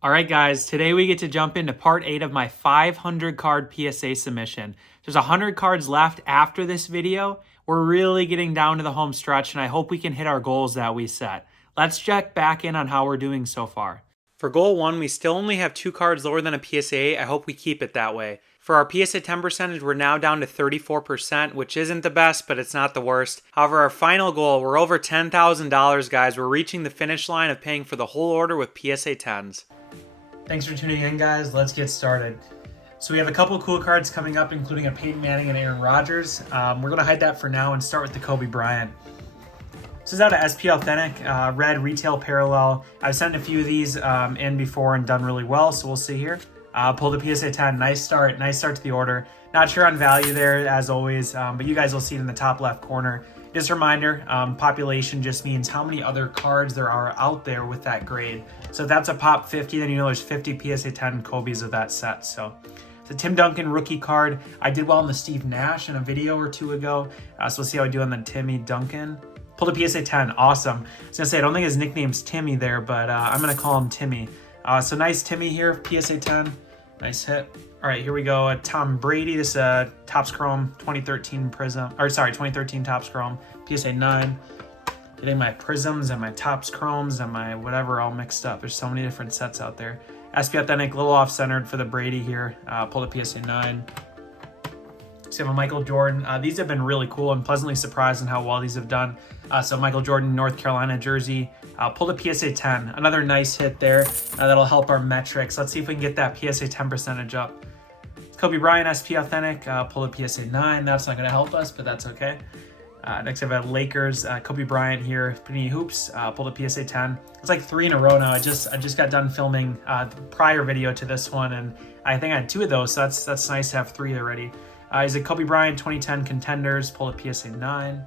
All right, guys, today we get to jump into part 8 of my 500 card PSA submission. There's 100 cards left after this video. We're really getting down to the home stretch, and I hope we can hit our goals that we set. Let's check back in on how we're doing so far. For goal 1, we still only have 2 cards lower than a PSA. I hope we keep it that way. For our PSA 10 percentage, we're now down to 34%, which isn't the best, but it's not the worst. However, our final goal, we're over $10,000, guys. We're reaching the finish line of paying for the whole order with PSA 10s. Thanks for tuning in, guys. Let's get started. So we have a couple cool cards coming up, including a Peyton Manning and Aaron Rodgers. We're going to hide that for now and start with the Kobe Bryant. This is out of SP Authentic, red retail parallel. I've sent a few of these in before and done really well, so we'll see here. Pull the PSA 10. Nice start to the order. Not sure on value there, as always, but you guys will see it in the top left corner. Just a reminder, population just means how many other cards there are out there with that grade. So if that's a pop 50, then you know there's 50 PSA 10 Kobe's of that set. So the Tim Duncan rookie card. I did well on the Steve Nash in a video or two ago. So we'll see how I do on the Timmy Duncan. Pulled a PSA 10, awesome. I was gonna say, I don't think his nickname's Timmy there, but I'm gonna call him Timmy. So nice Timmy here, PSA 10, nice hit. All right, here we go. Tom Brady, this Topps Chrome 2013 Prism, or sorry, 2013 Topps Chrome, PSA 9. Getting my Prisms and my Topps Chromes and my whatever all mixed up. There's so many different sets out there. SP Authentic, a little off-centered for the Brady here. Pulled a PSA 9. So you have a Michael Jordan. These have been really cool and pleasantly surprised in how well these have done. So Michael Jordan, North Carolina jersey. Pulled a PSA 10. Another nice hit there. That'll help our metrics. Let's see if we can get that PSA 10 percentage up. Kobe Bryant, SP Authentic, pulled a PSA 9. That's not going to help us, but that's okay. Next, I have Lakers, Kobe Bryant here, Panini Hoops, pulled a PSA 10. It's like 3 in a row now. I just got done filming the prior video to this one, and I think I had 2 of those, so that's nice to have 3 already. Is it Kobe Bryant 2010 Contenders, pulled a PSA 9.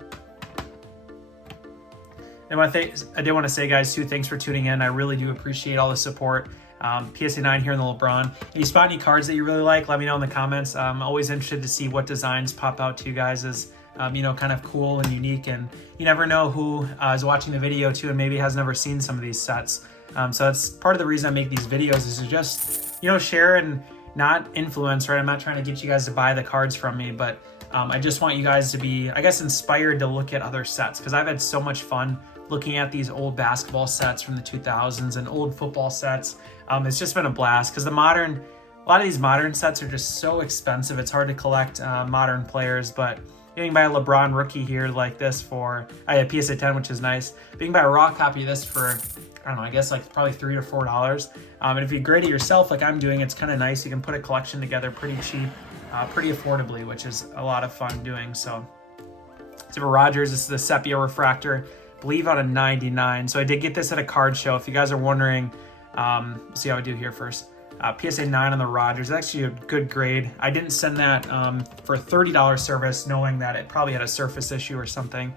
I did want to say, guys, too, thanks for tuning in. I really do appreciate all the support. PSA 9 here in the Lebron. If you spot any cards that you really like, let me know in the comments. I'm always interested to see what designs pop out to you guys as, kind of cool and unique. And you never know who is watching the video, too, and maybe has never seen some of these sets. So that's part of the reason I make these videos is to just, share and not influence, right? I'm not trying to get you guys to buy the cards from me, but I just want you guys to be, I guess, inspired to look at other sets because I've had so much fun looking at these old basketball sets from the 2000s and old football sets. It's just been a blast because a lot of these modern sets are just so expensive. It's hard to collect modern players, but you can buy a Lebron rookie here like this for, I had PSA 10, which is nice. But you can buy a raw copy of this for, I don't know, I guess like probably $3 to $4. And if you grade it yourself like I'm doing, it's kind of nice. You can put a collection together pretty cheap, pretty affordably, which is a lot of fun doing. So a Rodgers, this is the Sepia Refractor, I believe out of 99. So I did get this at a card show. If you guys are wondering, see how I do here first. PSA 9 on the Rodgers. It's actually a good grade. I didn't send that for a $30 service, knowing that it probably had a surface issue or something.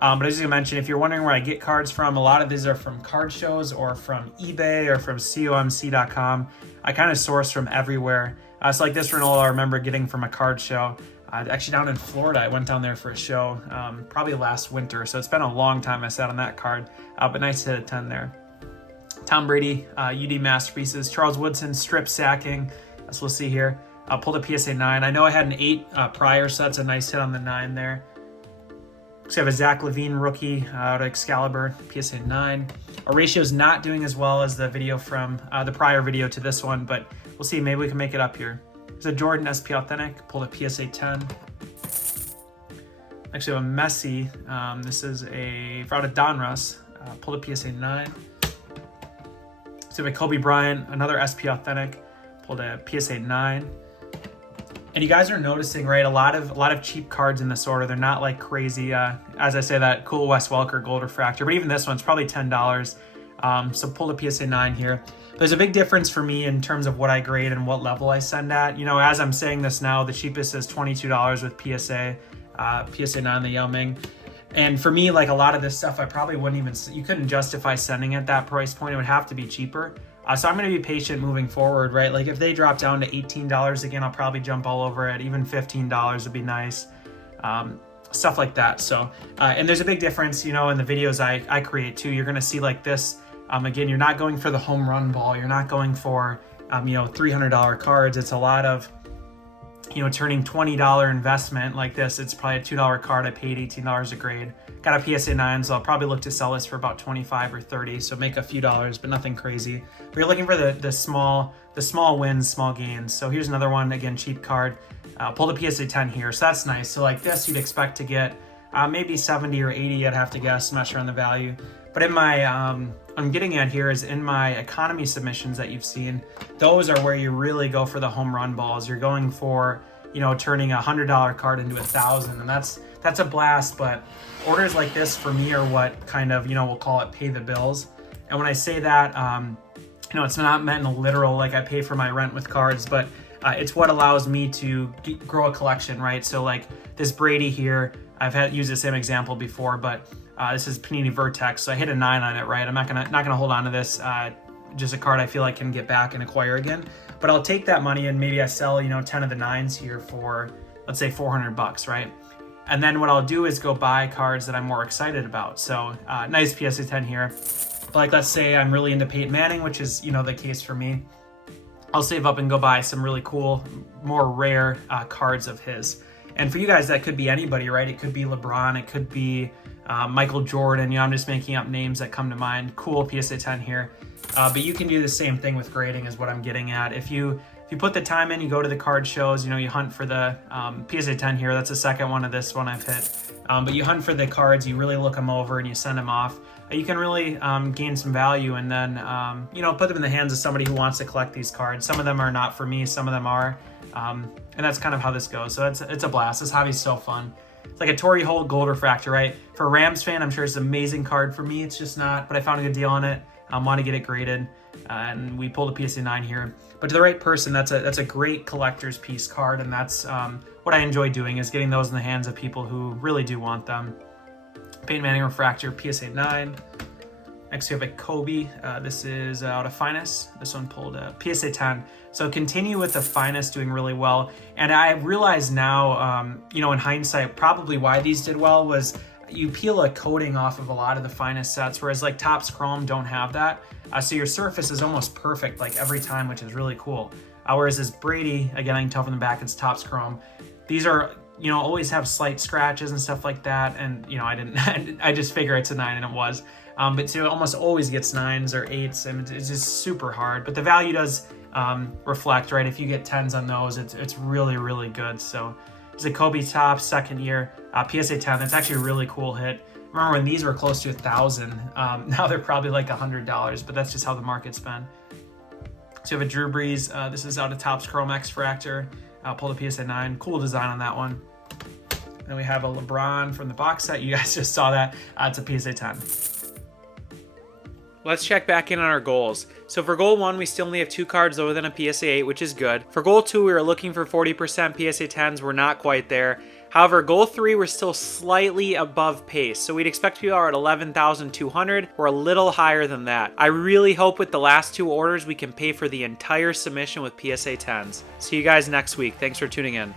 But as you mentioned, if you're wondering where I get cards from, a lot of these are from card shows or from eBay or from comc.com. I kind of source from everywhere. So like this Ronaldo, I remember getting from a card show. Actually down in Florida, I went down there for a show probably last winter. So it's been a long time I sat on that card, but nice to hit a 10 there. Tom Brady, UD Masterpieces, Charles Woodson, strip sacking, as we'll see here. Pulled a PSA 9. I know I had an 8 prior, so that's a nice hit on the 9 there. So we have a Zach LaVine rookie out of Excalibur, PSA 9. Our ratio is not doing as well as the video from the prior video to this one, but we'll see. Maybe we can make it up here. There's a Jordan SP Authentic, pulled a PSA 10. Actually, a Messi. This is out of Donruss, pulled a PSA 9. So we have a Kobe Bryant, another SP Authentic, pulled a PSA 9. And you guys are noticing, right, a lot of cheap cards in this order. They're not like crazy. As I say, that cool Wes Welker Gold Refractor, but even this one's probably $10. So pulled a PSA 9 here. There's a big difference for me in terms of what I grade and what level I send at. As I'm saying this now, the cheapest is $22 with PSA, PSA 9, the Yao Ming. And for me, like a lot of this stuff, I probably wouldn't even, you couldn't justify sending at that price point. It would have to be cheaper. So I'm going to be patient moving forward, right? Like if they drop down to $18 again, I'll probably jump all over it. Even $15 would be nice. Stuff like that. So, and there's a big difference, in the videos I create too. You're going to see like this Again, you're not going for the home run ball. You're not going for, $300 cards. It's a lot of, turning $20 investment like this. It's probably a $2 card. I paid $18 a grade. Got a PSA 9, so I'll probably look to sell this for about 25 or 30, so make a few dollars, but nothing crazy. But you're looking for the small wins, small gains. So here's another one, again, cheap card. Pull the PSA 10 here, so that's nice. So like this, you'd expect to get maybe 70 or 80, I'd have to guess. I'm not sure on the value. But in my, I'm getting at here is in my economy submissions that you've seen, those are where you really go for the home run balls. You're going for, turning a $100 card into 1,000, and that's a blast. But orders like this for me are what kind of, we'll call it pay the bills. And when I say that, it's not meant in a literal, like I pay for my rent with cards, but it's what allows me to grow a collection, right? So like this Brady here, I've used the same example before, but this is Panini Vertex, so I hit a 9 on it, right? I'm not gonna hold on to this. Just a card I feel like can get back and acquire again. But I'll take that money and maybe I sell, 10 of the 9s here for, let's say $400, right? And then what I'll do is go buy cards that I'm more excited about. So nice PSA 10 here. Like let's say I'm really into Peyton Manning, which is, the case for me. I'll save up and go buy some really cool, more rare cards of his. And for you guys, that could be anybody, right? It could be LeBron, it could be Michael Jordan. I'm just making up names that come to mind. Cool PSA 10 here. But you can do the same thing with grading is what I'm getting at. If you put the time in, you go to the card shows, you hunt for the PSA 10 here. That's the second one of this one I've hit. But you hunt for the cards, you really look them over and you send them off. You can really gain some value and then, put them in the hands of somebody who wants to collect these cards. Some of them are not for me, some of them are. And that's kind of how this goes. So it's a blast. This hobby's so fun. It's like a Torrey Holt gold refractor, right? For a Rams fan, I'm sure it's an amazing card. For me, it's just not, but I found a good deal on it. Want to get it graded, and we pulled a PSA 9 here. But to the right person, that's a great collector's piece card, and that's what I enjoy doing is getting those in the hands of people who really do want them. Peyton Manning refractor, PSA 9. Next we have a Kobe. This is out of Finest. This one pulled a PSA 10. So continue with the Finest doing really well. And I realize now, in hindsight, probably why these did well was you peel a coating off of a lot of the Finest sets, whereas like Topps Chrome don't have that. So your surface is almost perfect like every time, which is really cool. Whereas this Brady, again, I can tell from the back it's Topps Chrome. These are, always have slight scratches and stuff like that. And, I just figure it's a 9 and it was. But so it almost always gets 9s or 8s and it's just super hard. But the value does reflect, right? If you get 10s on those, it's really, really good. So it's a Kobe Topps second year, PSA 10. That's actually a really cool hit. Remember when these were close to 1,000? Now they're probably like $100, but that's just how the market's been. So you have a Drew Brees. This is out of Topps Chrome X Fractor. Pull the PSA 9. Cool design on that one. Then we have a LeBron from the box set. You guys just saw that. It's a PSA 10. Let's check back in on our goals. So for goal 1, we still only have 2 cards lower than a PSA 8, which is good. For goal 2, we were looking for 40% PSA 10s. We're not quite there. However, goal 3, we're still slightly above pace. So we'd expect to be at 11,200. We're a little higher than that. I really hope with the last 2 orders, we can pay for the entire submission with PSA 10s. See you guys next week. Thanks for tuning in.